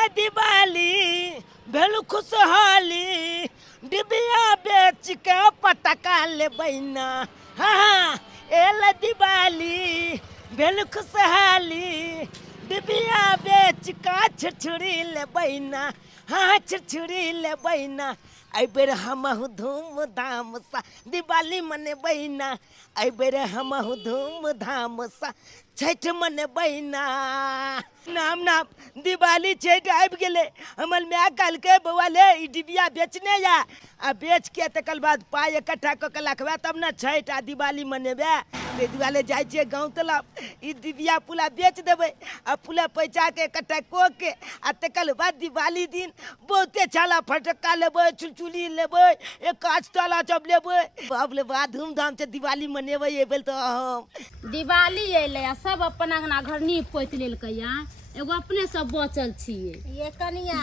L Diwali भेल खुशहाली डिबिया बेच के पटका ले बैना। हाँ एल दिवाली भेल खुशहाली डिबिया बेच का छुरछुरी ले बैना। हाँ छुरछुरी ले बैना। आई बेर हमहु धूम धाम सा दिवाली मने बैना। आई बेर हमहु धूम धाम सा छठ मने बैना। नाम नाम दिवाली छठ आबि गेले हमर माय काल के बौआ ले ई डिबिया बेचने या आ बेच के तकर बाद पाई इकट्ठा क के रखबे तब न छठ आ दिवाली मनेबे। ते दुआरे जाइ छियै गाँव तलब ई डिबिया पुला बेच देबै आ पुला पैसा के इकट्ठा क के आ तकर बाद दिवाली दिन बहुते छाला फटक्का लेबै चुलचुली लेबै एक काच ताला चब लेबै बाप रे बा धूमधाम से दिवाली मनेबै। ए बेल तो दिवाली अइले सब अपन अंगना घर नीप पोति लेलकै एगो अपने सब बचल छियै। ये कनिया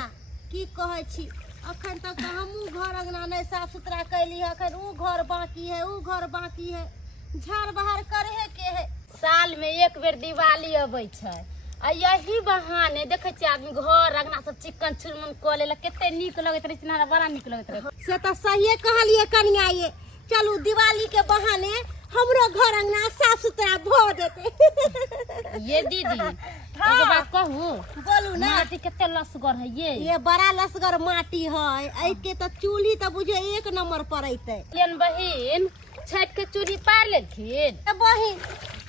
की कहै छी अखन तक हमहू घर अंगना नहीं साफ सुथरा कैली है। अखन ऊ घर बाकी है ऊ घर बाकी है झाड़ बहार करे के है। साल में एक बेर दिवाली अबै छै आ यही बहाने देखे छियै आदमी घर अंगना सब चिक्कन चुनमुन क लेलक केते नीक लगैत रहे छै। बड़ा नीक लगैत रहे से तो सही कहलिए कनिया। ये चलू दिवाली के बहाने हमरो घर अंगना साफ सुथरा भ जेते। ये दीदी एगो बात कहूं बोलू ना माटी केते लसगर है ये बड़ा लसगर माटी है। ऐ के तो चूल्ही तो बुझे एक नंबर पड़ैते। लेन बहिन छठ के चूल्ही पार लेलखिन। बहिन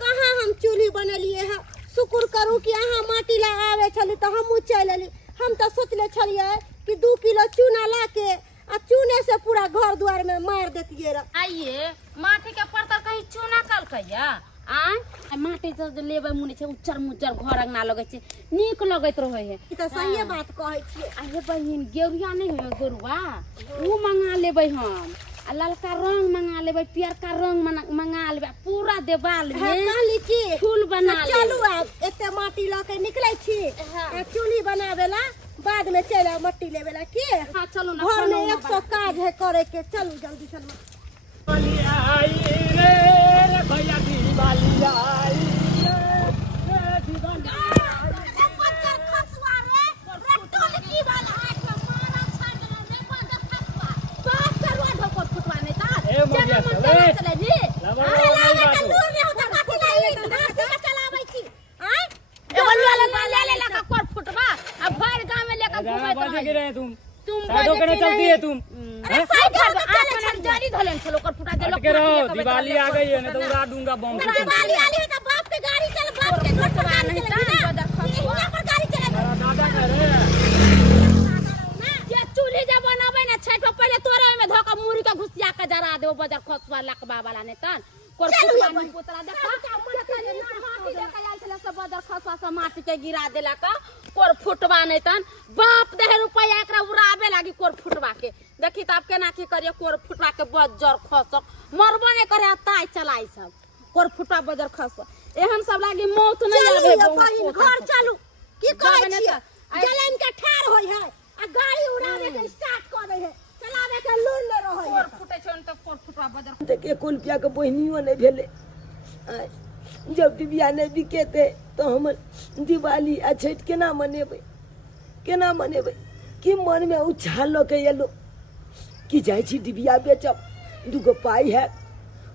कहाँ हम चूल्ही बनलिए है। शुक्र करू कि अहाँ माटी ला आवे छली तो हमहू चल एली। हम तो सोचले छलिए कि 2 किलो चूना ला के आ चूने से पूरा घर द्वार में मार देतिए रे। आइए माटी के परतर कहीं चूना कलकैया आ माटी से लेबे मुनी छै उच्चर मुच्चर घर अंगना लगे छै नीक लगैत रहे है। ई तो सही बात कहै छियै। आइए बहिन गेरुआ नहीं है गोरुआ ऊ मंगा लेबै हम आ ललका रंग मंगा लेबै पियरका रंग मंगा लेबै पूरा देवाल में कहली की फूल बना ले। चलू आब एते माटी ल के निकलै छी आ चूल्ही बनावेला बाद में चल मट्टी लेवेला की। हां चलू ना घर में 100 काज है करे के। चलू जल्दी चलू। दिवाली आई रे भैया दिवाली आई रे दिवाली दिवाली आ गई है ना तो उड़ा दूंगा बम। दिवाली आ गई तो बाप के गाड़ी चल बाप के फटवा नहीं यहां पर गाड़ी चलेगा दादा कह रहे हैं ये चूल्ही जे बनाबे ना छठ पहले तोरे में धोका मुरी के घुसिया के जरा देओ बजर खसवा लकबा वाला ने तन कोर फुटवा पुतरा देखा माटी लेके आइल छले सब बजर खसवा से माटी के गिरा देला का कोर फुटवा नहीं तन बाप दे रुपया एकरा उड़ाबे लागी कोर फुटवा के। देखी त आप केना की करिए कोर फुटवा के बजर खसक मरबो ने करे ताई चलाई सब कोर फुटवा बजर खसवा एहन सब लागी मौत नहीं आवे बहिन घर चलू की कहै छियै जलन के ठार होय है आ गाड़ी उड़ावे के स्टार्ट कर दे है चलावे के लूर ले रहै है। कोर फुटे छन त कोर फुटवा बजर देखे कोन पिया के बहनियो नहीं भेले। जब डिबिया नहीं बिकेते तो हम दिवाली आ छठ केना मनेबै कि मन में उछाल के एलो कि जाइ छी डिबिया बेचब 2 गो पाई है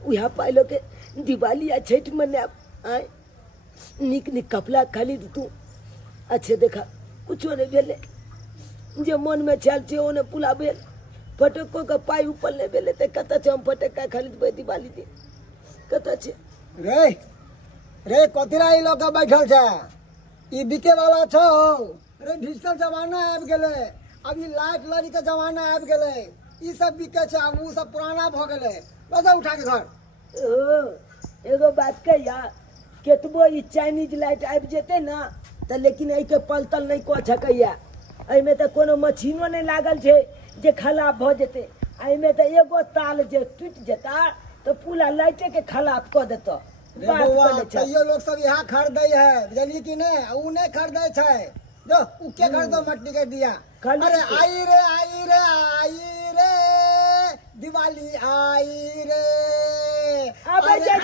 उहा पाई लो के दिवाली आ छठ मनाब। आय निक निक कपड़ा खरीद तू अच्छे देखा कुछो नहीं भेले जे मन में छल छे ओने पुला भेल फटक्को के पाई ऊपर नहीं भेले ते कत छे हम फटक्का खरीदबै दिवाली दिन कत छे रे रे कथिरा ई लोग बैठल छै ई बिके वाला छौ रे डिजिटल जमाना आबि गेलै अभी लाइट लड़ी के जमाना आबि गेलै ई सब बिके छै अब ऊ सब पुराना भ गेलै लजा उठा के घर। एगो बात कहिया केतबो ई चाइनीज लाइट आबि जेते ना त लेकिन एहि के पलतल नहीं क सकैया। एहिमे त कोनो मशीनो नहीं लागल छै जे खराब भ जेते। एहिमे त एगो ताल जे टूट जेता तो पूरा लाइटे के खराब क देता। रे बौआ तैयो लोग सब यहाँ खरीदै है बुझलिए कि नहीं ऊ नहीं खरीदै छै जो ऊ के खरीदो मट्टी के दिया। अरे आई रे दिवाली आई रे अबे जा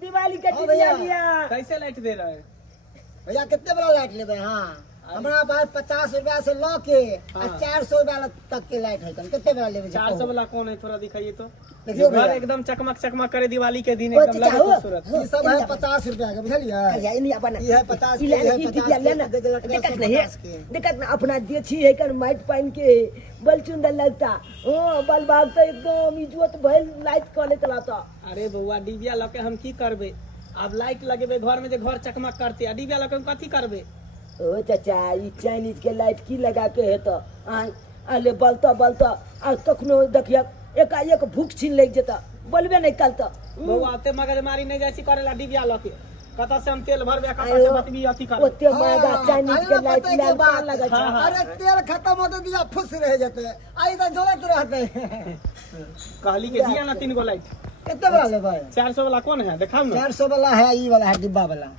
दिवाली के दिया लिया। कैसे लाइट दे रहा है? भैया कितने बड़ा लाइट लेबे? हाँ हमारा पास 50 रुपया से लो के 400 रुपया तक के लाइट है। कितने बड़ा लेबे? 400 वाला कौन है? थोड़ा दिखाइए तो। देखियो घर भैया एकदम चकमक चकमक करे दिवाली के दिन एकदम लगे खूबसूरत। ये सब है 50 रुपया का, बुझलिए? ये है 50 के, ये है 50 के। देखत ना अपना देखी है कर माइट पाइन के बल सुंदर लगता। हां बल बाग तो एकदम इज्जत भइल लाइट कले चलाता। अरे बउआ डिबिया लके हम की करबे? अब लाइट लगेबे घर में जे घर चकमक करते आ डिबिया लके हम कथी करबे? ओ चाचा ई चाइनीज के लाइट की लगा के है तो आले बलता बलता आ कखनो देखिया एकाएक भूख छीन लग जता बोलबे नहीं कलता। बउआ ते मगजमारी नहीं जैसी करेला डिबिया लके। कता से हम तेल भरबे, कता से बतबी अथी कर। ओते महंगा चाइनीज के लाइट लाल पार लगा छ। अरे तेल खत्म होते दिया फुस रह जाते, आई तो जलत रहते। कहली के दिया ना 3 गो लाइट। कितने बड़ा ले भाई? 400 वाला कौन है? दिखाओ ना। 400 वाला है, ई वाला है डिब्बा वाला।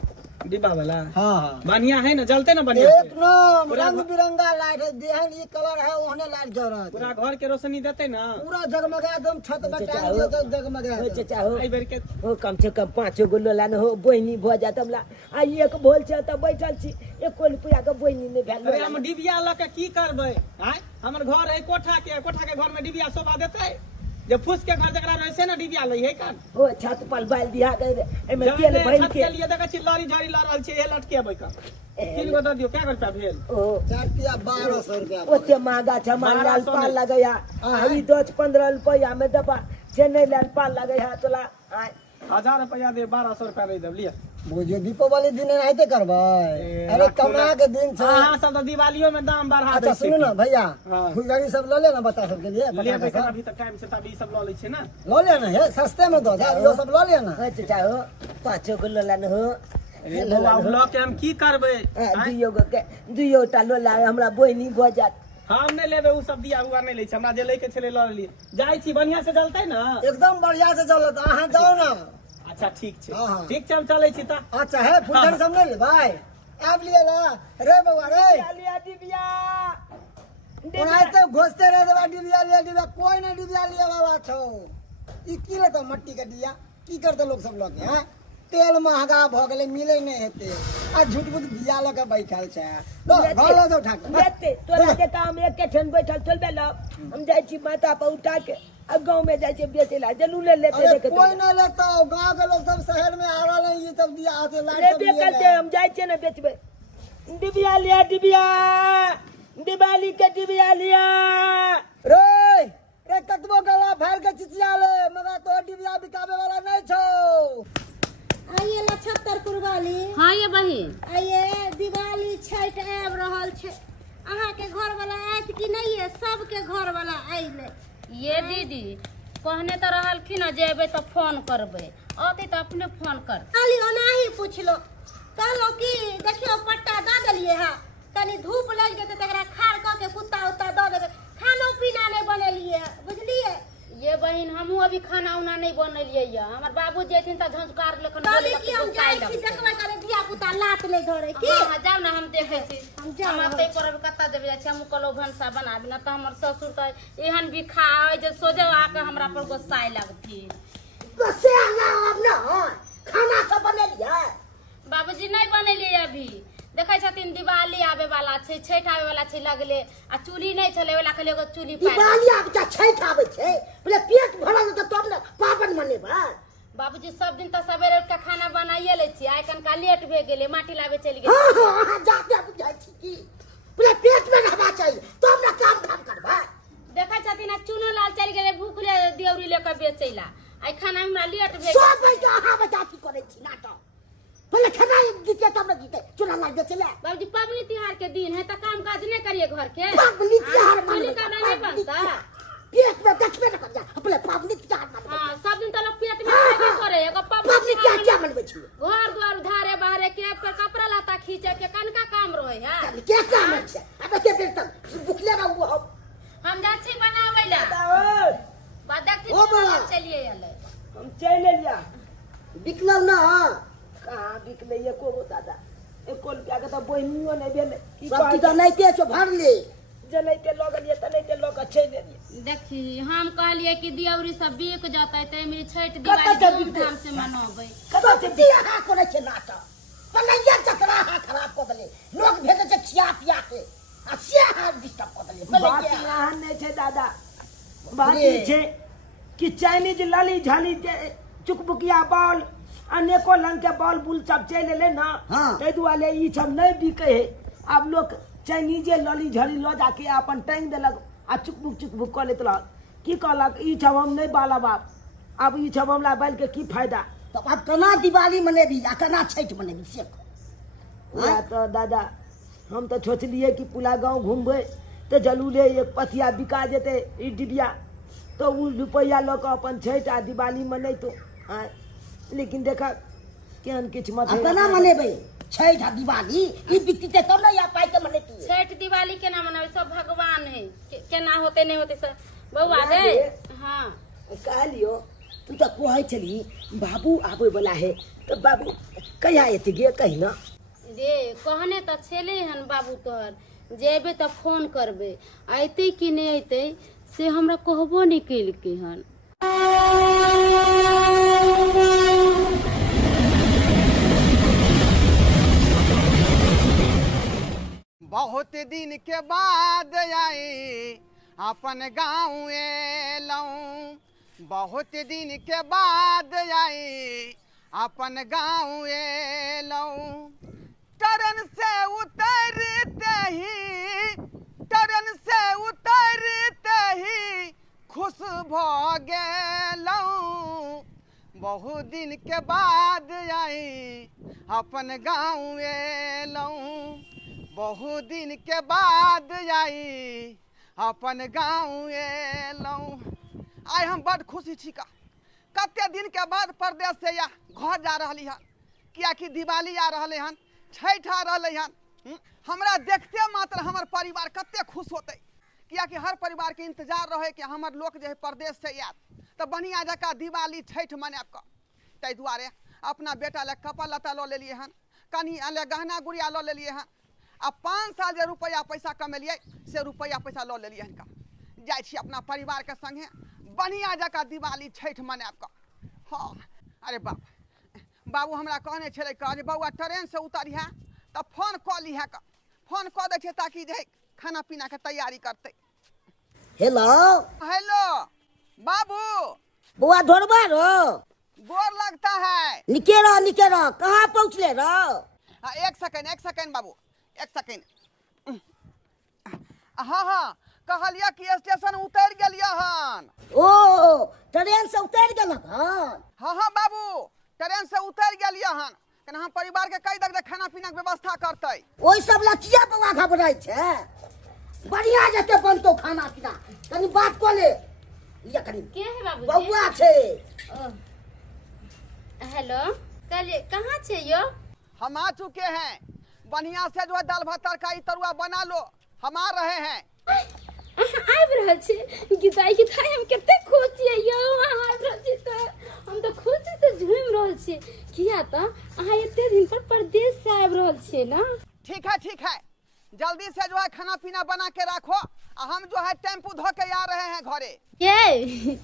डिब्बा वाला हाँ बढ़िया है ना? जलते ना बढ़िया से? एकदम रंग बिरंगा लाइट है, जेहन ये कलर है ओहने लाइट जरत। पूरा घर के रोशनी देते ना? पूरा जगमगा एकदम छत पे टांग दियो तो जगमगा। ओ चाचा हो आई बेर के हो कम से कम 5 गो लोलान हो बहिनी भ जातमला आ एक भोल छ त बैठल छी एको रुपया के बहिनी ने भेल। अरे हम डिबिया लके की करबे? आय हमर घर है कोठा के घर में डिबिया शोभा देते? जे फूस के घर जकरा रहे से ना डिबिया लई है कान। ओ छत पर बाल दिया के एमे तेल भर छत के के लिए देखै छी लड़ी झड़ी ला रहल छी, ए लटके अबै का 3 गो द दियो, क्या रुपया भेल? ओ 1200 रुपया। ओते महंगा छ मान लाल पाल लगया आ ई 10-15 रुपया में दबा से नहीं लाल पाल लगया तोला 1000 रुपया दे 1200 रुपया दे दब लिया। बुझियो दीपावली दिन नाइते करबै। अरे कमा के दिन छ। हां सब तो दिवालियों में दाम बढ़ा दे। अच्छा सुनो ना भैया, हाँ। फुलझड़ी सब ल ले ना बता सब के लिए। लेबे के अभी तक टाइम से तभी सब ल लै छै ना। ल ले ना हे सस्ते में दो जा, यो सब ल ले ना। ओ चाचा हो 5 गो लोलान हो ए बउआ ल के हम की करबे? दुइयो टा लोला हमरा बहिनी भ जात। हम नहीं लेबे उ सब दिया हुआ नहीं लै छै, हमरा जे लै के छले ल लिए। जाई छी बढ़िया से जलतै ना? एकदम बढ़िया से चलत, अहाँ जाओ ना। अच्छा ठीक छै, हाँ, हाँ। ठीक छै हम चलै छी त। अच्छा है फुलझड़ी सब नहीं ले भाई, आब लिए ला रे बउआ रे। लिया डिबिया ओनाइते घोसते रह देबा डिबिया ले डिबिया, कोई नहीं डिबिया लिए वाला छौ। ई की ले तो मट्टी के दिया की करते लोग सब लोग हैं? तेल महंगा भ गेले, मिले नहीं हेते आ झूठ मूठ दिया लगा बैठल छै। लो घर लो उठा के लेते तोरा के काम एक के ठन बैठल चलबे ला हम जाय छी माथा पर उठा के आ गांव में जाय छी बेचे ला जरूर ले लेते अरे देखे कोई नहीं लेता, गांव के लोग सब शहर में आ रहा है, ये सब दिया आते लाइट सब लेबे लिए करते ले। हम जाय छी ना बेचबे। डिबिया लिया डिबिया दिवाली के डिबिया लिया रे रे कतबो गला फाड़ के चिचिया ले, मगर तो डिबिया बिकाबे वाला नहीं छौ। आइए 75 वाली। हाँ ये बहिन आइए दिवाली छठ आब रहल छै, अहाँ के घर वाला आयत कि नहीं है? सबके घर वाला आइले। ये दीदी कहने तो रहलखिन जेबे तो फोन करबे, अति तो अपने फोन कर। खाली ओनाही पूछलो, कहलो कि देखियो पट्टा दे देलिए है, तनी धूप लग जेते तकरा खार क के कुत्ता उत्ता दे देबे, खानो पीना नहीं बनेलिए, बुझलिए? ये बहिन हमहू अभी खाना उना नहीं बनलिए या हमर बाबू जेथिन त झंझकार लेखन कहली कि हम जाय छी देखबै करे धिया पुता लात ले धरे की। हां जाओ ना हम देखे छी। हम जा हम तै करब कत्ता देबे जाय छी, हम कलो भंसा बनाबी ना त हमर ससुर त एहन भी खाए जे सोजे आके हमरा पर गुस्साए लगथि। गुस्से ना अब ना खाना सब बनेलिए बाबूजी नहीं बनेलिए अभी, देखै छथिन दिवाली आवे वाला छै, छठ आवे वाला छै लगले आ चूल्ही नहीं चले वाला कहले एगो चूल्ही पाइ। दिवाली आब जा छठ आबै छै बोले पेट भरल त तब ना पावन मनेबा। बाबूजी सब दिन त सवेरे उठ के खाना बनाइए ले छी, आइ कनका लेट भे गेले माटी लाबे चल गेल। हां हां अहाँ जाते बुझाइ छी की बोले पेट में रहबा चाहिए तब ना काम धाम करबा। देखै छथिन चूनो लाल चल गेले भूखले देवरी लेके बेचैला, आइ खाना हमरा लेट भे सब बैठ अहाँ बता की करै छी नाटक बोले खाना दीते तब ना दीते चूना लाल बेचले। बाबूजी पबनी तिहार के दिन है त काम काज नहीं करिए घर के? पबनी तिहार चूल्ही का नहीं बनता? पेट में देखबे न कर जा अपने पबनी तिहार मन। हां सब दिन त लोग पेट में खाबे करे, एगो पबनी तिहार क्या मनबै छी? घर द्वार उधारे बाहरे के पर कपड़ा लता खींचे के कनका काम रहे है। क्या काम छै अब के बेर तक भूखले रहू हम जा छी बनावे ला बाद देखती ओ बाबा। चलिए आले हम चल लिया बिकलौ ना कहां बिकले एको गो दादा एको रुपया के त बहिनियो नहीं भेले सब त नहीं के छो भरले जनै के लगलिए त नहीं के लोग अच्छे दे दिए। देखी हम कहलिए कि दियौरी सब बिक जाते त मेरी छठ कतऽ दिवाली बिकतै? धूमधाम से मनाबे। कतौ से बियाह करे छै नाटक कन्हैया चतरा हा खराब कर देले लोग भेजे छे खिया पिया के आ से हा डिस्टर्ब कर देले बात यहाँ नहीं छे दादा बात ई छे कि चाइनीज लाली झाली चुकबुकिया बॉल अनेको रंग के बॉल बुल सब चल ले ना तै दुआरे ई सब नहीं बिके है अब लोग चाइनीजे लली झली लो जाके अपन टांग देलक आ चुकबुक कर लेत की कहलक ई सब हम नहीं बाला बाप अब ई सब हमरा बैल के की फायदा तो अब कना दिवाली मनेबी आ कना छठ मनेबी से तो दादा हम तो सोचलिए कि पूरा गांव घूमबे तो जलूले एक पथिया बिका जेते ई डिबिया तो उ रुपया लो के अपन छठ आ दिवाली मने तो लेकिन देखा केहन किछ मत कना मनेबे छठ आ दिवाली ई बिकते तो नहीं आ पाई के मनेती छठ दिवाली केना मनावे सब भगवान है केना होते नहीं होते सब बउआ रे हां कह लियो तू तो कहै छली बाबू आबे वाला है तो बाबू कहिया एते गे कहि ना रे कहने तो छेले हन बाबू तोहर जेबे तो फोन करबे आइते कि नहीं आइते से हमरा कहबो नहीं कैल के हन बहुत दिन के बाद आई अपन गाँव एलऊं बहुत दिन के बाद आई अपन गाँव एलऊं ट्रेन से उतरते ही खुश भ गेलऊं बहुत दिन के बाद आई अपन गाँव एलऊं बहुत दिन के बाद आई अपन गाँव एलऊं आइ हम बड़ खुशी छी का कते दिन के बाद परदेश से या घर जा रही हन कियाकि दिवाली आ रही हन छठ आ रही हन हमरा देखते मात्र हमर परिवार कते खुश होते कियाकि हर परिवार के इंतजार रहे कि हमर लोग जे परदेश से आयत तो बढ़िया जका दिवाली छठ मनाब का ताहि दुआरे अपना बेटा ले कपड़ा लत्ता लो लेलिए हन कनी ले गहना गुड़िया लो लेलिए हन अब 5 साल जे रुपया पैसा कमेलिए से रुपया पैसा लो लेलिए हन का जाय छी अपना परिवार के संगे बढ़िया जका दिवाली छठ मनाब का हाँ अरे बाबू हमरा कहने छले जे बउआ ट्रेन से उतरिहा तो फोन कऽ लिहा का फोन कऽ दै छै ताकि जे खाना पीना के तैयारी करते हेलो हेलो बाबू बुआ धोरबा रो गोर लगता है निके रहो कहाँ पहुँचले रो एक सेकंड बाबू एक सेकंड हाँ कहलिया कि स्टेशन उतर गेलिया हन ओ ट्रेन से उतर गेलक हन हाँ बाबू ट्रेन से उतर गेलिया हन कना हम परिवार के कई दक खाना पीना के व्यवस्था करते ओइ सब लचिया बउआ घबराई छे बढ़िया जते बनतो खाना पीना कनी बात को ले ये कनी के है बाबू बउआ छे हेलो कल कहाँ छे यो हम आ चुके हैं बढ़िया से जो है दाल भात तरकारी तरुआ बना लो हम आ रहे हैं आबि रहल छे गीताई हम कते खुश छियै यो अहाँ आबि रहल छी त हम तो खुशी से झूम रहल छी किया त अहाँ एते दिन पर परदेश से आबि रहल छी ना ठीक है जल्दी से जो है खाना पीना बना के रखो हम जो है टेम्पू धो के आ रहे हैं घरे ये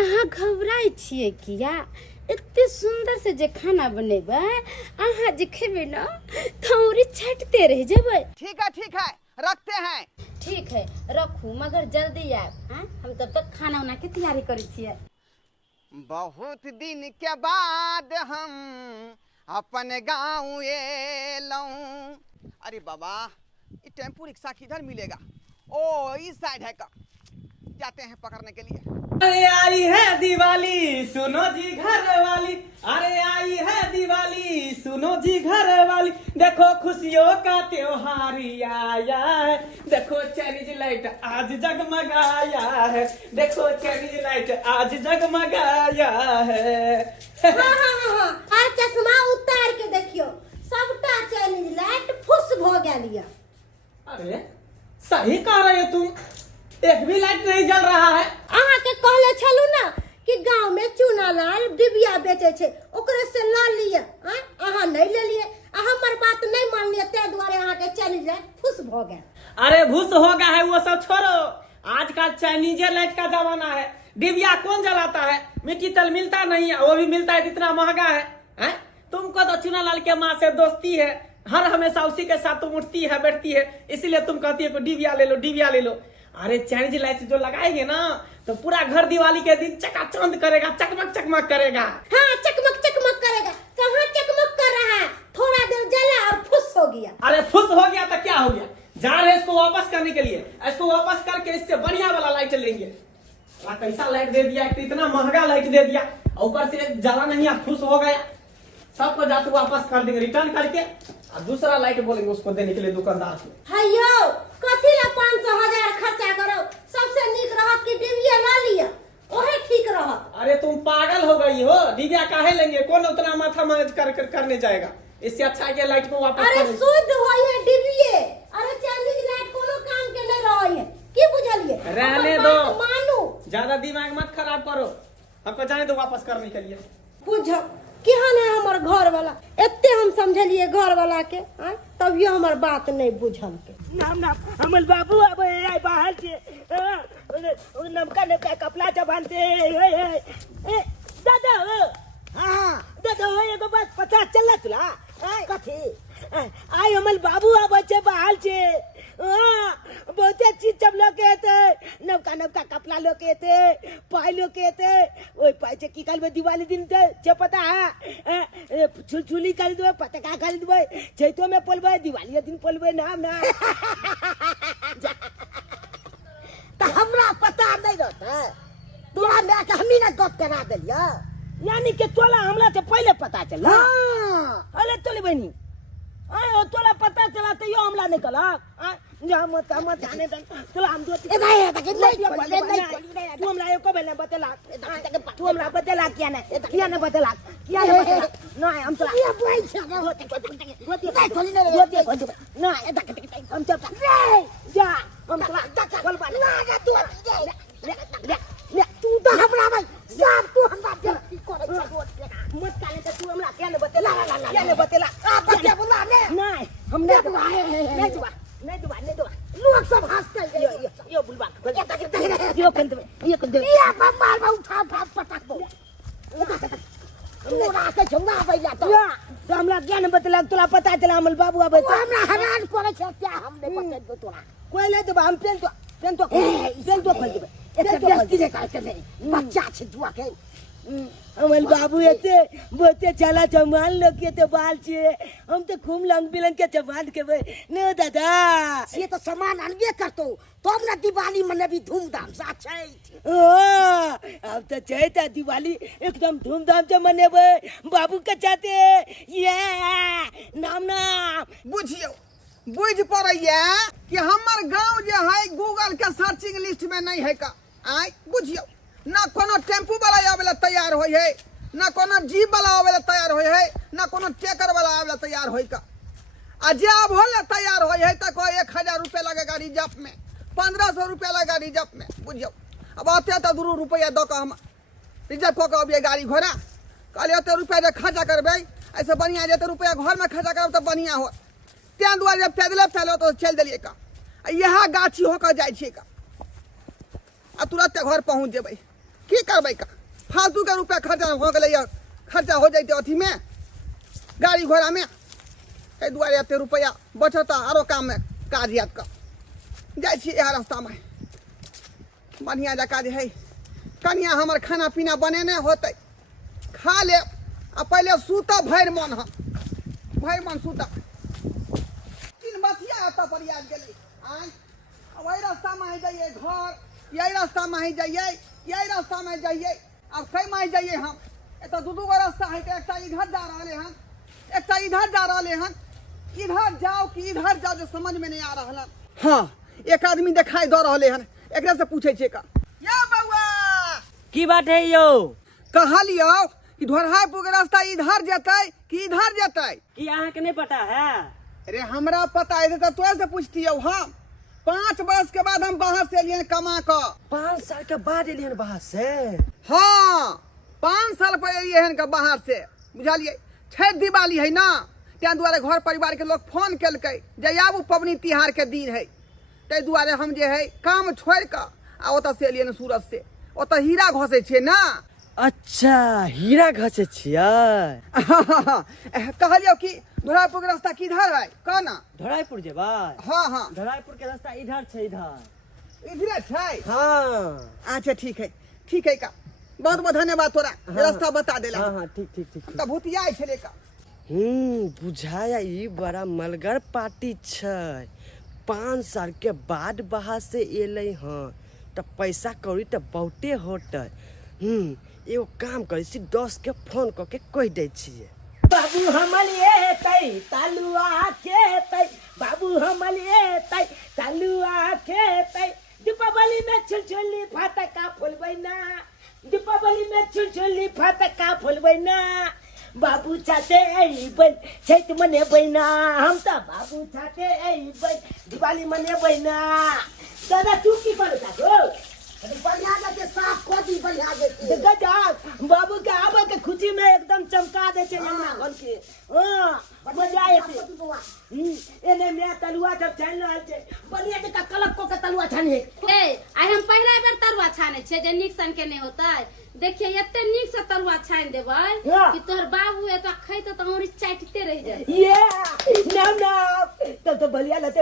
अहाँ घबराई छियै किया इतने सुंदर से जे खाना बनेबे अहाँ जे खेबे ना थौरी छटते रह जेबे ठीक है रखते हैं ठीक है रखू मगर जल्दी आब हम तब तक खाना उना के तैयारी करै छियै बहुत दिन के बाद हम अपन गाँव एलऊं अरे बाबा ये टेम्पू रिक्शा किधर मिलेगा ओ इस साइड है का जाते हैं पकड़ने के लिए अरे आई है दिवाली सुनो जी घर वाली अरे आई है दिवाली सुनो जी घर वाली देखो खुशियों का त्योहार आया है देखो चैनीज लाइट आज जगमगाया है देखो चैनीज लाइट आज जगमगाया है हाँ आ चश्मा उतार के देखियो सबटा चैनीज लाइट फुस भ गेलिया अरे सही कह रहे हो तुम एक भी लाइट नहीं जल रहा है अहाँ के कहले छलू ना कि गांव में चूना लाल डिबिया बेचे छे ओकरे से ला लिए अहाँ नहीं ले लिए हमर बात नहीं मान लिए ते द्वारे अहाँ के चैनीज लाइट फुस भ गेल अरे भूस हो गया है वो सब छोड़ो आजकल चाइनीज लाइट का जमाना है डिबिया कौन जलाता है मिट्टी तेल मिलता नहीं है वो भी मिलता है इतना महंगा है तुमको तो चुनालाल के माँ से दोस्ती है, हर हमेशा उसी के साथ तुम उठती है बैठती है, इसीलिए तुम कहती है डिबिया ले लो डिबिया ले लो। अरे चाइनीज लाइट जो लगाएंगे ना तो पूरा घर दिवाली के दिन चकाचौंध करेगा, चकमक चकमक करेगा। हाँ चकमक चकमक करेगा। कहाँ चकमक कर रहा है, थोड़ा देर जला और फुस हो गया। अरे फुस हो गया तो क्या हो गया, जा रहे इसको वापस करने के लिए, इसको वापस करके इससे बढ़िया वाला लाइट लेंगे। कैसा लाइट दे दिया, इतना महंगा लाइट दे दिया, ऊपर से जला नहीं फुस हो गया। सबको जाते वापस कर देंगे रिटर्न करके, और दूसरा लाइट बोलेंगे उसको देने के लिए दुकानदार को। हयो कथी ला 500,000 खर्चा करो, सबसे नीक रहत कि डिबिया ला लिया, ओहे ठीक रहत। अरे तुम पागल हो गई हो, डिबिया काहे लेंगे, कौन उतना माथा मार करने जाएगा, इससे अच्छा है लाइट को वापस अरे शुद्ध होई है डिबिये, अरे चाइनीज लाइट कोनो काम के नहीं रही है, की बुझलिए। रहने अपन दो, बात मानू, ज्यादा दिमाग मत खराब करो, आपको जाने दो वापस करने के लिए। बुझ केहन है हमर घर वाला, एते हम समझलिए घर वाला के, तभियो हमर बात नहीं बुझल के। नाम नाम हमल बाबू अब आए बाहर से नमका नमका कपड़ा चबालते दादा हो। हाँ दादा हो, एगो बात पता चला तुला कथी आई हमल बाबू अब बच्चे बाहर से बहुते चीज सब लोग थे, नवका नवका कपड़ा लोग थे, पाई लोग थे, ओई पाई से की कल दिवाली दिन थे जे पता है छुलछुली कर दो, पटका खरीद दो, चैतो में पोलबे, दिवाली दिन पोलबे, नाम ना तो हमरा पता नहीं रहता, तोरा मैं के हमी ना गप करा देलिया, यानी कि तोला हमला से पहले पता चला। अरे तोले बहनी आयो तोला पता चला तो यो हमला निकला, जा मत जाने दे, तोला हम दो ए भाई है तक नहीं तू हमला एको बेले बतेला, तू हमला बतेला किया ना बतेला नहीं हम तोला ये भाई छगा होती नहीं थोड़ी नहीं हम चल जा हम तोला बोल बा ना तू तो हमरा भाई सब तू हमरा मत काले तो तू हमरा क्या ने बतेला आ बच्चा बोला ने नहीं हमने नहीं दुआ लोग सब हंसते यो बुलवा यो कर दे ये मार बा उठा पटक दो तू रात झंगा बैला तो हमरा क्या ने बतेला, तोला पता चला हमल बाबू आबे तो हमरा हैरान करे छ क्या हमने बता दो तोरा कोई ले तो हम पेन तो खोल देबे एते बेस्ती रे काटे नहीं बच्चा छ दुआ के हमल बाबू एते बोते चला चमान लोग के ते बाल छे, हम तो खूब लंग बिलंग के चमान के ने दादा ये तो सामान अनबे करतो, तो हमरा दिवाली मने भी धूमधाम से छै। अब तो चैता दिवाली एकदम धूमधाम से मनेबे, बाबू के चाहते ये नाम बुझियो बुझ पड़ैया कि हमर गांव जे है गूगल के सर्चिंग लिस्ट में नहीं है का, आय बुझियो ना कोनो टेम्पू वाला आवेला तैयार होय है, ना कोनो जीप वाला आवेला तैयार होय है, ना कोनो ट्रैकर वाला आवेला तैयार होय का। आ जे अब होला तैयार होय है त कोई 1000 रुपया लगेगा रिजर्व में, 1500 रुपया लगेगा रिजर्व में, बुझियो। अब आते तो 2 रुपया दो हम रिजर्व को के अबिए गाड़ी घोड़ा, कहले ओते रुपया जे खर्चा करबे ऐसे बढ़िया जेते रुपया घर में खर्चा करब त बढ़िया हो, त्या दुआरे जब पैदल तो चल दिलिए का, यहाँ गाछी होकर जाय छिए का, आ तुरंत घर पहुँच जेबै, की करबै का, फालतू के रुपया खर्चा हो गए, खर्चा हो जाते अथी में गाड़ी घोड़ा में, ए दुआरे एते रुपया बचत आरो काम में काज याद का जाय छी। यहाँ रास्ता में बढ़िया जका जे है कनिया हमर खाना पीना बनेने होते, खा ले आ पहले सूता भर मन सूता, तीन बतिया आता पर याद गेलै, आय वही रास्ता में जाइए घर, यही रास्ता में जाइए, यही रास्ता में जाइए, अब कई में जाइए हम, तो 2 गो रास्ता है, एक इधर जा रहे हैं, एक इधर जा रहे हैं, इधर जाओ कि इधर जाओ जो समझ में नहीं आ रहा। हाँ एक आदमी दिखाई दे रहे हैं, एक से पूछे छे का या बउआ की बात है यो, कहलियो कि ढोरहापुर के रास्ता इधर जेतै कि इधर जेतै, कि अहाँ के नहीं पता है। अरे हमरा पता है तो तोरे से पूछतियौ, हम 5 वर्ष के बाद हम बाहर से एलियन कमा कर, 5 साल के बाद एलियन बाहर से। हाँ 5 साल पर एलिए हन का बाहर से, बुझलिए। छठ दिवाली है ना, त्या दुआरे घर परिवार के लोग फोन केलकै जे आबू पबनी तिहार के दिन है, ते दुआरे हम जे है काम छोड़ कर आ ओतऽ से एलियन सूरत से, ओतऽ हीरा घसे छे ना। अच्छा हीरा घसे छियै। कहलियो कि धोरापुर के रास्ता किधर है कहना। धराईपुर जेबै। हाँ हाँ धराईपुर के रास्ता इधर छै इधर। इधर है। हाँ अच्छा ठीक है का बहुत बहुत धन्यवाद तोरा रास्ता बता देला। हाँ ठीक ठीक ठीक। तब भूतिया छले का। बुझाया ई बड़ा मलगर पार्टी छै। 5 साल के बाद बाहर से एलै हँ तो पैसा कौड़ी तो बहुते होतै। एगो काम करै छी 10 के फोन कऽ के कहि दै छियै। बाबू हमल एतै तलुआ खेतै। बाबू हमल एतै तलुआ खेतै। दीपावली में छुलछुली फटका फोड़बै ना। दीपावली में छुलछुली फटका फोड़बै ना। बाबू छाते अइबै छठ मनेबै ना। हम त बाबू छाते अइबै दिवाली मनेबै ना। दादा तू की करता हो? बढ़िया के साफ कोदी बढ़िया के गजा बाबू के आबे के खुशी में एकदम चमका दे छै अंगना घर के। हां मजा आते। एने में तलुआ जब छान रहल छै बढ़िया जका कलक को के तलुआ छाने। आई हम पहला बेर तरुआ छाने छै जे नीक सन के नहीं होतै। देखिए एते नीक से तरुआ छान देबै कि तोहर बाबू एता खैतो त औरी चाटते रह जाय। ये नाम तब तो बलिया लते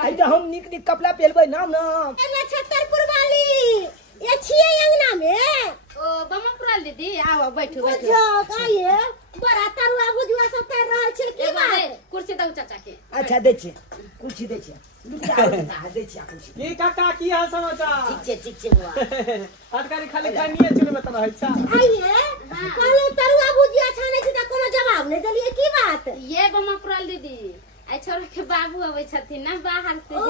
आई तो हम निक कपड़ा पहनबै नाम। ए छतरपुर वाली ये छिए अंगना में। ओ बमपुरा दीदी आओ बैठो अच्छा आइए बड़ा तरुआ बुझुआ सब कर रहल छै की बात। कुर्सी दऊ चाचा के। अच्छा दे छी कुर्सी दे छी। दे छी कुर्सी। की काका की हाल समाचार। ठीक छै बुआ। हटकारी खाली खानिए चुने में त रहै छ। आइए कहलो तरुआ बुझिया छाने छी त कोनो जवाब नहीं देलिए की बात। ये बमपुरा दीदी आई छोरा के बाबू आबै छथिन ना बाहर से। ओ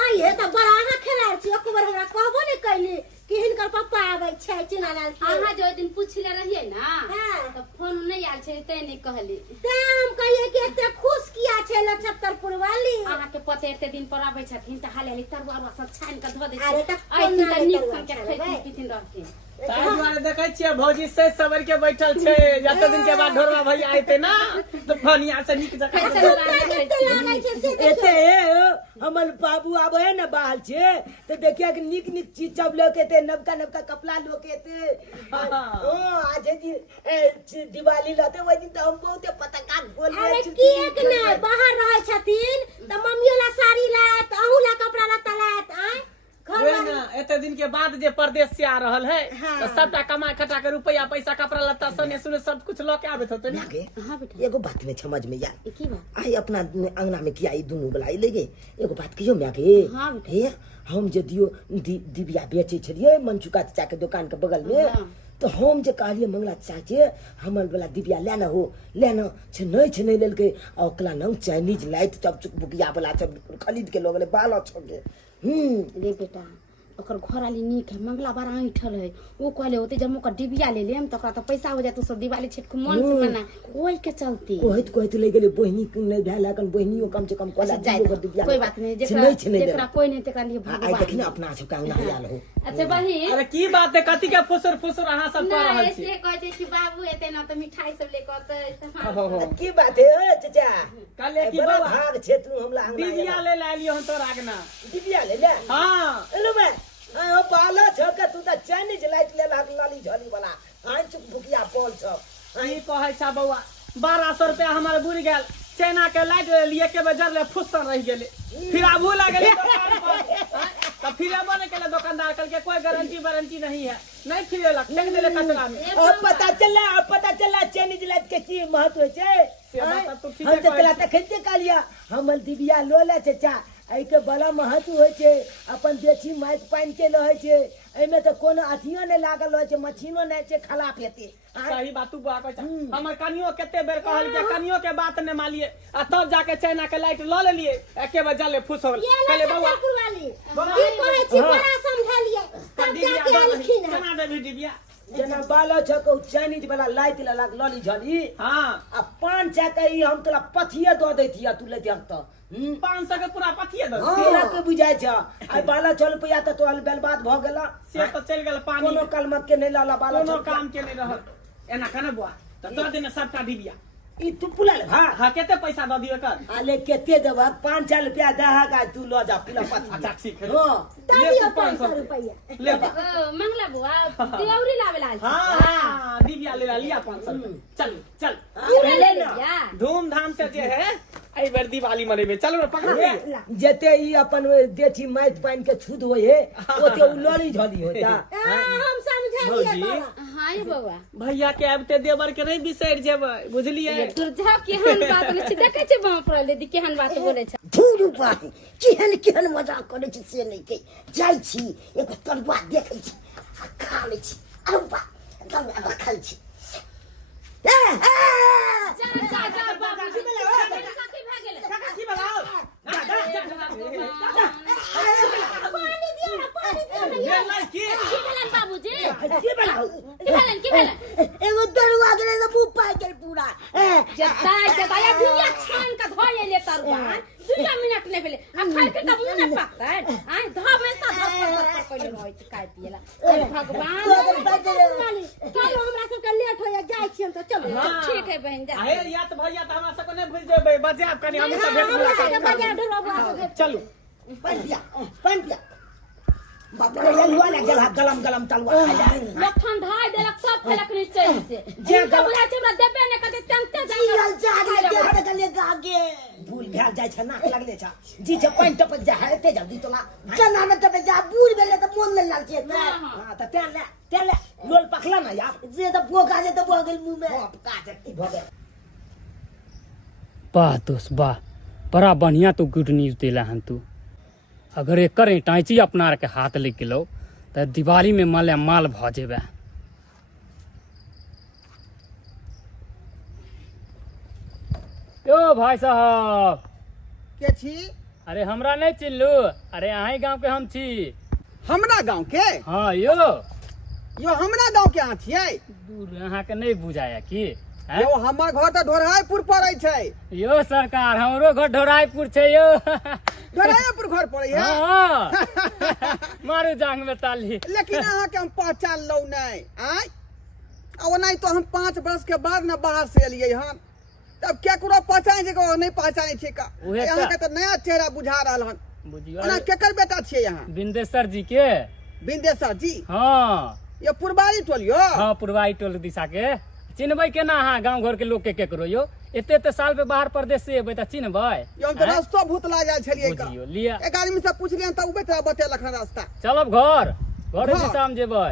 आइए त बड़ा आहा खेलार छी एकबर हमरा कहबो नहीं कैली कि हिनकर पप्पा आबै छै चिना लाल के। आहा जो दिन पूछले रहिए ना हां तो फोन नहीं आल छै तै नहीं कहली। ते हम कहिए कि एते खुश किया छै छतरपुर वाली। आहा के पते एते दिन पर आबै छथिन त हाले तरुआ सब छान के ध दे छै। अरे त आई दिन त नीक सन के खैती पीथिन रह के। ताहि दुआरे देखै छियै भौजी से सबर के बैठल छै। जते दिन के बाद ढोरवा भैया आइते ना तो फनिया से नीक जका एते हमर बाबू आबे है ना बाहर से तो देखिए कि निक चीज सब लोग एते नवका कपड़ा लोग एते। ओ आज दिवाली लाते वही दिन तो हम बहुते पटाखा फोड़ ले। अरे केक नहीं बाहर रहे छथिन त मम्मी ला साड़ी लात अहू ला कपड़ा लत्ता लात आ वे ना एते दिन के बाद जे परदेश से आ रहल है तो सबटा कमा खटा के रुपया पैसा कपड़ा लत्ता सोने सुने सब कुछ ल के आबे होते ना। हां बेटा एगो बात में समझ में यार की बात आई अपना अंगना में किया ई दुनु बुलाई लेगे एगो बात कहियो मैं के। हां हे हम जे दियो दिबिया बेचे छलिए मनचुका चाचा के दुकान के बगल में तो हम जे कहलिए मंगला चाचे हमर वाला दिबिया लेना छै नहीं लेलके ओकला नाम चाइनीज लाइट सब बुकिया वाला सब खरीद के लोग ले बाला छोके। रे बेटा ओकर घर वाली नीक है मंगला बार ऐठल है वो कहले होते जब ओकर डिबिया ले लेम त ओकरा त पैसा हो जात सब दिवाली छठ को मन से मना ओई के चलते कहत ले गेले बहिनी नहीं भेल अकन बहिनियो कम से कम कहला दिबिया कोई बात नहीं जेकरा कोई नहीं तेकरा लिए आई देखिन अपना सब कांगना याल हो। अच्छा बहिन अरे की बात है कथि के फुसुर अहाँ सब कर रहल छी। ऐसे कहै छै कि बाबू एते ना त मिठाई सब ले कहतै। की बात है ओ चाचा काले की बाबा भाग छे तू हमला दिबिया ले लालियो हम तोरा आगना दिबिया ले ले। हां एलो बे ओ बाला छका तू त चाइनीज लाइट ले लाली झली वाला आंच बुकिया पॉल छ। ई कहै छ बौआ 1200 रुपया हमर बुढ़ गेल चाइना के लाइट लिए के बजार ले फुसन रह गेले फिर आबू लागले दुकान पर त फिर बने के दुकानदार कल के कोई गारंटी नहीं है नहीं फिर लग फेंक देले कचरा में। अब पता चला चाइनीज लाइट के की महत्व छै। से बात तो ठीक हम है त कला त खैते कालिया हमर दिबिया लोला चाचा आई के बड़ा महत्व होय छै अपन देसी माइक पाइन के रहै छै एमे त कोनो अथियो नै लागल रहै छै मछिनो नै छै खराब हेते। सही बात तू बुआ कहै छ हमर कनियो केते बेर कहल के कनियो के बात ने मालिए आ तब जाके चाइना के लाइट ल लेलिए एके बार जले फुस हो कहले बौआ वाली की कहै छी बड़ा समझलिए तब जाके अलखिन केना देबी डिबिया जना बाला छको चाइनीज वाला लाइट लगा लली झली। हां आ 5 छका ई हम तोरा पथिए द दैतिया तू लेते त 500 के पूरा पथिए द तेरा के बुझाय छ आई बाला चल पैया त तोल बर्बाद भ गेला से तो चल गेल पानी कोनो कलमक के नहीं लाला बाला कोनो काम के नहीं रहल एना कने बुआ त दो दिन सबटा डिबिया ई तू पुलाल भा हाँ केते पैसा दऽ दियो कर आले केते देबा 500 रुपया दहा तू ल जा पिला अच्छा ठीक है हां ले तू 500 रुपया ले मंगला बुआ देवरी लावे लाल हाँ दिव्या ले लिया 500 चल चल पूरा ले लिया धूमधाम से जे है आई बार दिवाली मरे में चलो पकड़ ले जेते ई अपन देठी माइट पाइन के छुद होय है ओते उ लड़ी झली होता हम समझा भौजी हां ये बउआ भैया के आबते देवर के नहीं बिसर जेबै बुझलिए तुरझा केहन बात बोले छी देखे छी बाप रे दीदी केहन बात बोले छ धूर पाही केहन मजाक करे छी से नहीं के जाई छी एगो तरुआ देखै छी आ खा ले छी अरे बा एकदम अब खा छी जा जा जा बाबा की भाग गेले की बनाओ पानी दियो ना ये लाई की भेलन बाबूजी की बनाओ की भेलन एगो तरुआ के तो मुंह पाई गेल पूरा जता या दुनिया छान का धोए ले तरुआ 2 मिनट नहीं भेले आ खाइ के त मुंह न पाकत आ धबे सा धब पहिले होय छै खाइ पियला अरे भगवान चलो हमरा सब के लेट होय जाय छी हम तो चलो ठीक है बहन जा आहे या त भैया त हमरा सब को नहीं भूल जेबै बजाब कनी हम सब भेट मुलाकात चलो पानी पिया बाप रे लुआ ना गेल गलम गलम तलवा खाया लोग ठंडा देलक सब फेलक नीचे से जे बुझा छै हमरा देबे ने कते तंते चल जा रे के लिए गागे भूल भेल जाय छ नाक लगले छ जी छ पाइन टपक जा है ते जल्दी तोला केना में तबे जा बूढ़ भेले त मोन नहीं लाग छै हां त तेले लोल पखला ना यार जे त पोका जे त बगल मुंह में का जे की भगे वाह दोस्त वाह बड़ा बढ़िया तू गुड न्यूज दिला हन तू अगर एक टाइची अपना के हाथ लग गेलो तो दिवाली में माले माल भ जेबे यो भाई साहब के छी अरे हमरा नहीं चिन्हलू अरे अहीं गांव के हम छी हमरा गांव के हाँ यो हमरा गांव के अहाँ छियै दूर अहाँ के नहीं बुझाया की हैं? यो हमर घर त ढोरहाइपुर पड़ै छै यो सरकार हमरो घर ढोराईपुर छै यो ढोरहाइपुर घर पड़ै है हाँ मारू जांग में ताली लेकिन अहाँ के हम पहचान लौ नहीं आय अब नहीं तो हम 5 वर्ष के बाद न बाहर से एलियै हन तब केकरो पहचान जे को नहीं पहचानै छै का उहे अहाँ त। के त नया चेहरा बुझा रहल हन बुझियो अना केकर बेटा छियै अहाँ बिंदेश्वर जी के बिंदेश्वर जी हाँ ये पुरबारी टोलियो हाँ पुरवाई टोल दिशा के चिन्हबै केना अहाँ गाँव घर के लोग के केकरो यो एते साल पे बाहर प्रदेश से एबै त चिन्हबै यो हम तो रास्ता भूत ला जाय छलियै का बुझियो लिया एक आदमी से पूछलियन त उ बेटा बतेलक हन रास्ता चलब घर घरे हाँ। दिशा में जेबै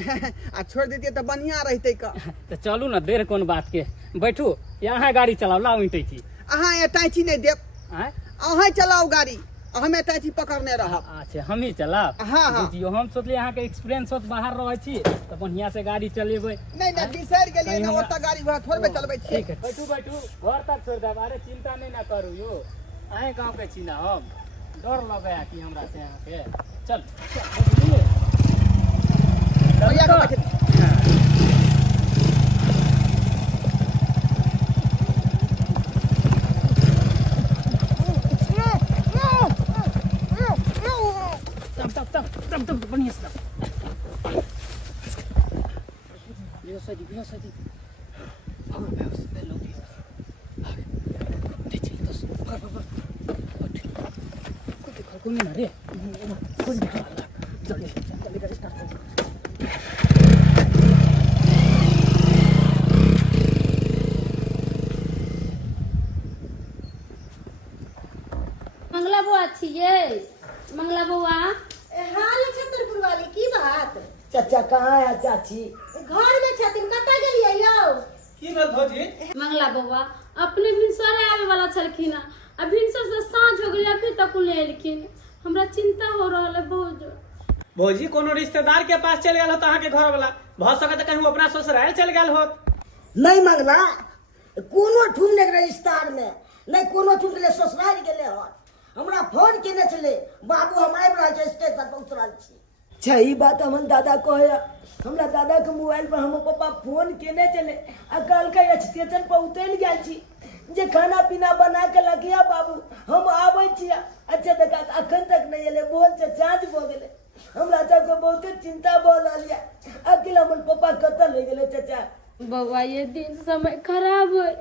आ छोड़ देतियै त बढ़िया रहतै का तो चलू ना देर कोन बात के बैठू यहाँ गाड़ी चलाओ लाओ ईंटे छी अहाँ ये टाइची नहीं देब आँय? अहाँ चलाओ गाड़ी हमें टाइची पकड़ने रहब अच्छा हम ही चलाब हाँ हाँ बुझियो हम सोचलिए अहाँ के एक्सपीरियंस होत बाहर रहै छी तो बढ़िया से गाड़ी चलेबै नहीं नहीं बिसर गेलियै कहीं ना हमरा- ओतऽ गाड़ी घोड़ा थोड़बे चलबै छियै ठीक है बैठू घर तक छोड़ देब अरे चिंता नहीं ना करू यो अहें गाँव के छी ना हम डर लगे कि हमरा से अहाँ के चल बुझलिए? भैया के चल बैठे तो। तब बढ़िया से व्यवस्था रे मंगला बुआ छियै मंगला बुआ हाल छतरपुर वाली की बात चाचा कहाँ है चाची घर में छथिन कतऽ गेलियै यौ की बात भौजी मंगला बुआ अपने भिनसरे आवे वाला छलखिन आ भिनसर से साँझ हो गेलै अभी तक नहीं एलखिन हमरा चिंता हो रहल है बहुत भौजी कोनो रिश्तेदार के पास चल गेल हो अहाँ के घर वाला भ सकत कहीं अपना ससुराल चल गेल हो नहीं मंगला कोनो ठुम ने रिश्तेदार में नहीं कोनो ठुम के ससुराल गेले हो हमरा फोन केने छले बाबू हम आबि रहल छै स्टेशन पर उतरल छी सही बात हमन दादा कहे हमरा दादा के मोबाइल पर हम पापा फोन केने चले आ कल के स्टेशन पर उतर गेल छी जे खाना पीना बना के लगिया बाबू हम आबै छी अच्छा देखा अखन तक नहीं एले बोल से चार्ज भ गेले हमरा सब को बहुत चिंता भ रहल है अकेला मन पापा कतऽ ले गेले चाचा बउआ ये दिन समय खराब है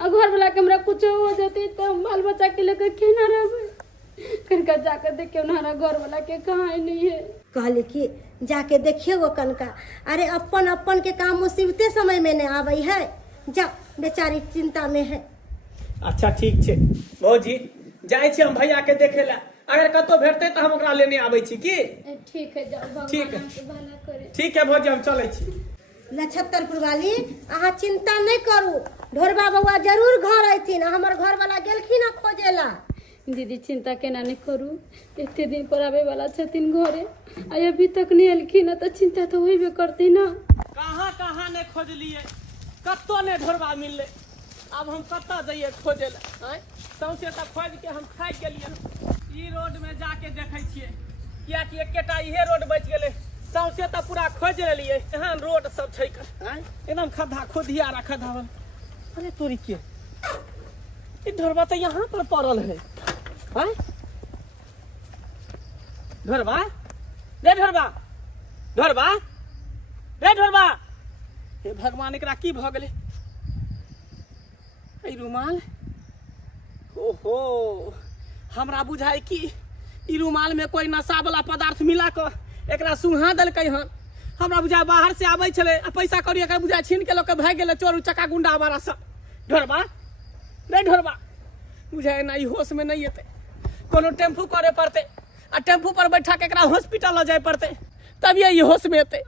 आ घर वाला के हमरा कुछ हो जाती तो हम बाल बच्चा के लेकर केना रहबे। कनका जाकर देखियो हमारा घर वाला के कहाँ नहीं है। कहले कि जाके देखियो वो कनका। अरे अपन अपन के काम मुसीबते समय में नहीं आवे है। जा बेचारी चिंता में है। अच्छा ठीक छे भौजी, जाय छी हम भैया के देखे ला, अगर कतो भेटते तो हम ओकरा लेने आबै छी की। ठीक है जाओ, भगवान ठीक है। आपके भला करे। ठीक है भौजी, हम चलै छी। नक्षत्रपुर वाली अहाँ चिंता नहीं करू, ढोरबा बउआ जरूर घर अयथिन। हमर घर वाला गेलखिन खोजेला। दीदी चिंता केना नहीं करू, एते दिन पर आवे वाला छथिन घरे, आ अभी तक नहीं एलखिन तो चिंता तो होइबे करती ना। कहाँ कहाँ ने खोजलिए, कतो ने ढोरबा मिलले, अब हम कत्ता जाइए खोजे ला। सौंसे तक खोज के हम खाइ गेलिए। ई रोड में जाके देखे छिए, कियाकि एकेटा इहे रोड बच गेले। सौंसे तक पूरा खोज लेलिए, एहन रोड सब छै एकदम खद्धा खुदिया रखा धावन। अरे तोरी के ई ढोरबा तो यहाँ पर पड़ल है। ढोरबा रे, ढोरबा ढोरबा रे, ढोरबा। हे भगवान, एकरा की भ गेलै? ई रुमाल, ओहो हमरा बुझाय कि ई रुमाल में कोई नशा वाला पदार्थ मिला कर एकरा सुहा देलकै हन। हमरा बुझाय बाहर से आबै छलै आ पैसा कौड़ी एकरा बुझाय छीन के लोग भाग गेलै, चोर उचक्का गुंडा वाला सब। ढोरबा रे, ढोरबा बुझाय ना ई होश में नहीं एतै। कोनो टेम्पू करे पड़ते, आ टेम्पू पर बैठा के एकरा हॉस्पिटल ले जाय पड़ते, तभी ई होश में एतै।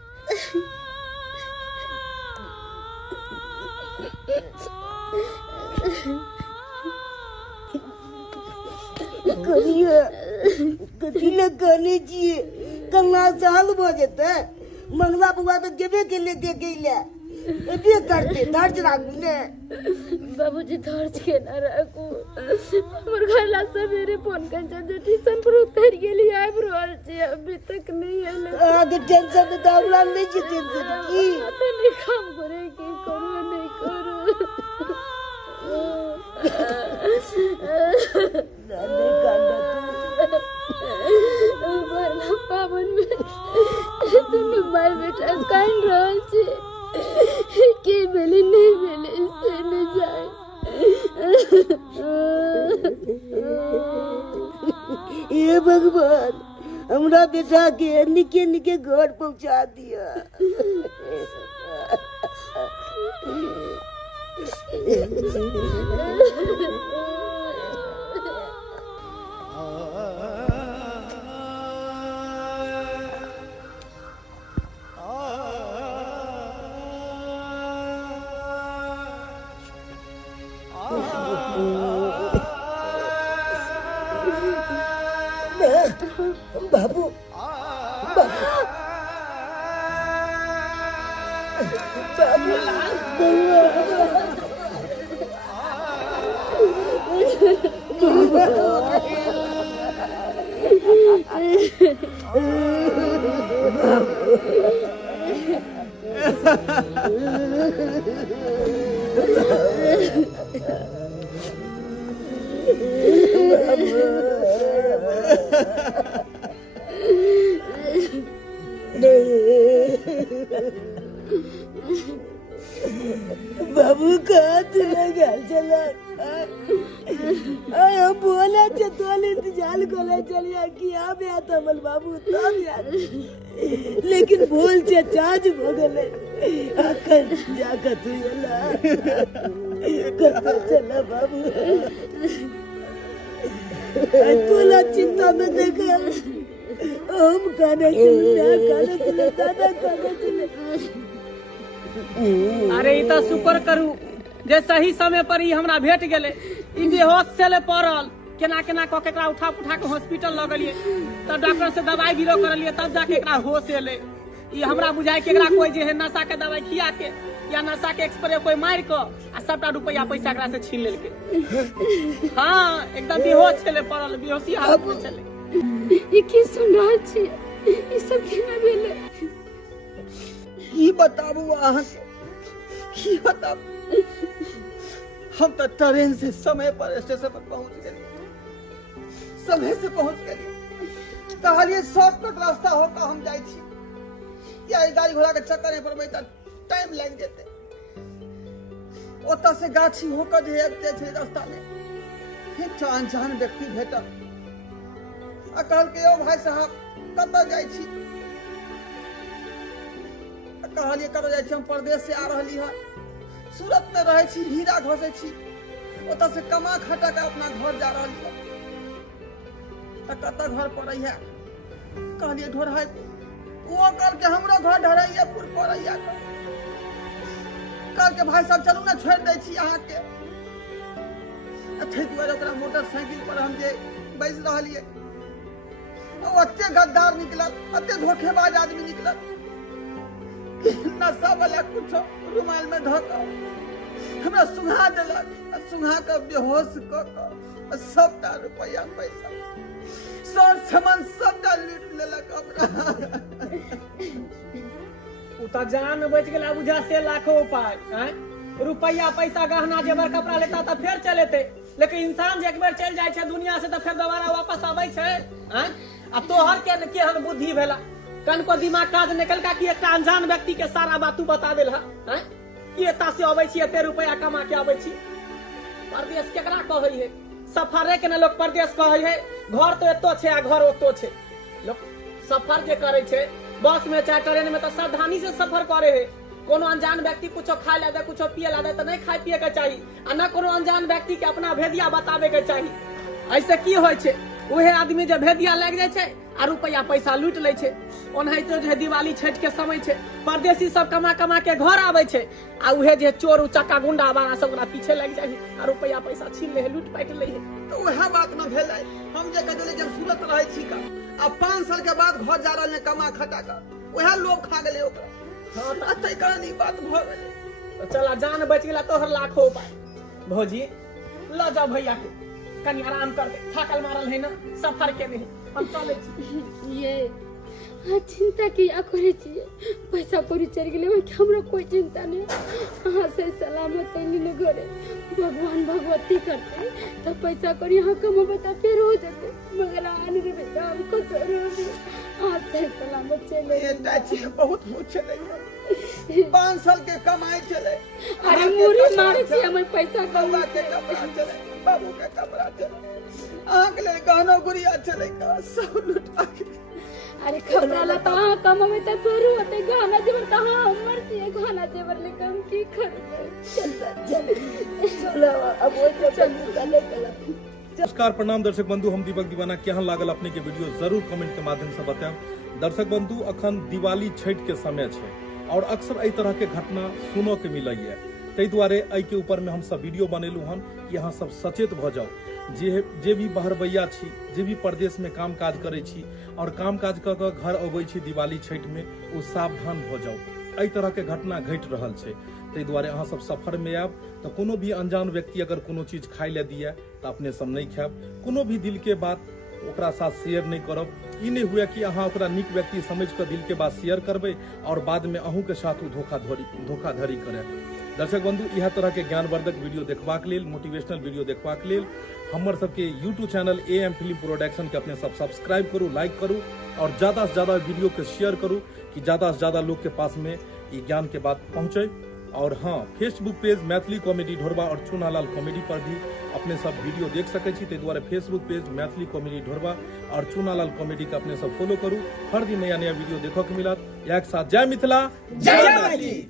कथिले कहने छिए कन्ना साल भ जेतै। मंगला बुआ तो गेबे के ले दे गेले, एबे करते धर्ज राखू ने। बाबूजी धर्ज के ना राखू, हमर घर ला सवेरे फोन कर जे ट्यूशन पर उतर गेली, आब रहल छी, अभी तक नहीं आले। आगे टेंशन तो दावला नहीं छी, टेंशन की तो नहीं काम करे, की करू नहीं करू। नानी कांदा तू बरना पावन में दुनु माय बेटा कान रहल छी, के भेले नहीं भेले से न जाए। ये भगवान, हमरा बेटा के निके निके घर पहुंचा दिया। बाबू बाबू कहाँ तुला घर चला? हम बोला चतवाल इंतजार करे चलिया कि अब आता मल बाबू तब यार, लेकिन बोल से चार्ज हो गले। आकर जाकर तू चला कहाँ चला बाबू? तुला चिंता में देखा हम खाने चले दादा खाने चले। अरे ई तो शुक्र करू जे सही समय पर ई हमरा भेट गेले। ई बेहोश से पड़ल, केना केना क के एकरा उठा उठा के हॉस्पिटल ल गेलिए, तब डॉक्टर से दवाई बीरो करलिए, तब जाके एकरा होश एले। ई हमरा बुझाय के एकरा कोई जे है नशा के दवाई खिया के या नशा के एक्सप्रे कोई मार के आ सबटा रुपया पैसा एकरा से छीन लेलके। हाँ एकदम बेहोश छले पड़ल, बेहोशी हालत में छले। ये की सुन रहल छी? ई सब केना भेले? की बताबू अहाँ, की बताबू? हम तो ट्रेन से समय पर स्टेशन पर पहुंच गए, समय से पहुंच गए। कहलिए शॉर्टकट रास्ता होता हम जाए छी, या गाड़ी घोड़ा के चक्कर पर टाइम लग जेते। ओतऽ से गाछी होकर जे आबिते छै रास्ता में एकटा अनजान व्यक्ति भेटल आ कहलकै यौ भाई साहब कतऽ जाइ छी? कहलिए कतऽ जाइ छी? हम परदेश से आ रहली है, सूरत में रहे छी, हीरा घसे छी, ओतऽ से कमा खटा के अपना घर जा रहली है। कतऽ घर पड़ै है? कहलिए ढोरहाई। वो कहलकै हमरो घर ढरैयापुर पड़ैया। कहलकै भाई साहब चलू ना छोड़ दै छी अहाँके। ताहि दुआरे ओकरा मोटरसाइकिल पर हम जे बैस रहलिए, अते गद्दार निकलल, अते धोखेबाज आदमी निकलल, नशा वाला कुछ रुमाल में धोकर हमरा सुंघा देलक, सुंघा के बेहोश क सबटा रुपया पैसा सर सामान सबटा लूट लेलक हमरा। उता जान बच गेला बुझा से लाखों पाय, रुपया पैसा गहना जेवर कपड़ा लेता तो फिर चलेते, लेकिन इंसान जे एक बार चल जाए छे दुनिया से तो फिर दोबारा वापस आवे छे। आ तोहर के केहन बुद्धि भेला, कन को दिमाग काज निकल का कि एक अनजान व्यक्ति के सारा बात तू बता देल है कि एता से आवे छी, एते रुपया कमा के आवे छी। परदेश केकरा कहै है? सफरे के न लोग परदेश कहै है। घर तो एतो छे आ घर ओतो छे। लोग सफर जे करे छे बस में चाहे ट्रेन में तो सावधानी से सफर करे है। कोनो अनजान व्यक्ति कुछो खाए ला दे, कुछो पिए ला दे तो नहीं खाए पिए के चाहिए, आ न कोनो अनजान व्यक्ति के अपना भेदिया बतावे के चाहिए। ऐसे की होय छे? उहे आदमी जे भेदिया लग जाय छे आ रुपया पैसा लूट ले छे। ओनाहितो जे दिवाली छठ के समय छे, परदेसी सब कमा कमा के घर आवे छे आ उहे जे चोर उचक्का गुंडा बाना सब ओकरा पीछे लग जाय आ रुपया पैसा छीन ले, लूट पाट ले। तो वह बात न भेलै। हम जे कहले जब सूरत रहे छी का, अब 5 साल के बाद घर जा रहल कमा खटा का, वह लोग खा गेले ओकरा। हां त अतै कारण ई बात भ गेलै। तो चला जान बच गेला तोहर लाखों पाय। भौजी ल जा भैया के कनी आराम कर दे, थकल मारल है ना, सफर के नहीं, हम चले छी। ये चिंता किया करे छिए, पैसा पूरी चल गेले ओइ के हमरा कोई चिंता नहीं। अहाँ से सलामत ऐली न घरे, भगवान भगवती करते तो पैसा करी यहाँ कमाबे त फिर हो जते, मगर आन रे बेटा हमको तो रोबी अहाँ से सलामत चले। ये टाची बहुत कुछ चले, 5 साल के कमाई चले। अरे मुरी मारे छी हमर पैसा बाबा के कपड़ा चले, बाबू के कपड़ा चले, आँख ले गहना गुड़िया चले का सब लुटा के। अरे खबरा ला तो कमावे त फिर होते, गहना जेवर त हमर से गहना जेवर ले कम की करबे। चलो अब वो चल चले चला। नमस्कार प्रणाम दर्शक बंधु, हम दीपक दीवाना। केहन लागल अपने के वीडियो जरूर कमेंट के माध्यम से बताएं। दर्शक बंधु अखन दिवाली छठ के समय छे और अक्सर एहि तरह के घटना सुनो के मिलै है, ताहि दुआरे एहि के ऊपर में हम सब वीडियो बनेलू हन कि अहाँ सब सचेत भ जाओ। जे भी बहरबैया छी, जे भी प्रदेश में काम काज करे छी और काम काज क के घर अबै छी दिवाली छठ में, ओ सावधान भ जाओ। एहि तरह के घटना घट रहल छै, ताहि दुआरे अहाँ सब सफर में आयब तो कोनो भी अनजान व्यक्ति अगर कोनो चीज खाय ले दिए तो अपने सब नहीं खायब, कोनो भी दिल के बात ओकरा साथ शेयर नहीं करब। ई नहीं हुए कि अहाँ ओकरा नीक व्यक्ति समझ कर दिल के बात शेयर करबे और बाद में अहूँ के साथ धोखाधड़ी करे। दर्शक बंधु यह तरह के ज्ञानवर्धक वीडियो देखबाक लेल, मोटिवेशनल वीडियो देखबाक लेल हमर सबके YouTube channel AM film production के अपने सब सब्सक्राइब करू, लाइक करू और ज्यादा से ज्यादा वीडियो के शेयर करू कि ज्यादा से ज्यादा लोग के पास में ये ज्ञान के बात पहुंचे। और हाँ, फेसबुक पेज मैथिली कॉमेडी ढोरबा और चूनालाल कॉमेडी पर भी अपने सब वीडियो देख सके छी। द्वारा फेसबुक पेज मैथिली कॉमेडी ढोरबा और चूनालाल कॉमेडी का अपने सब फॉलो करू। हर दिन नया नया वीडियो देखो के मिलत। एक साथ जय मिथिला, जय मैथिली।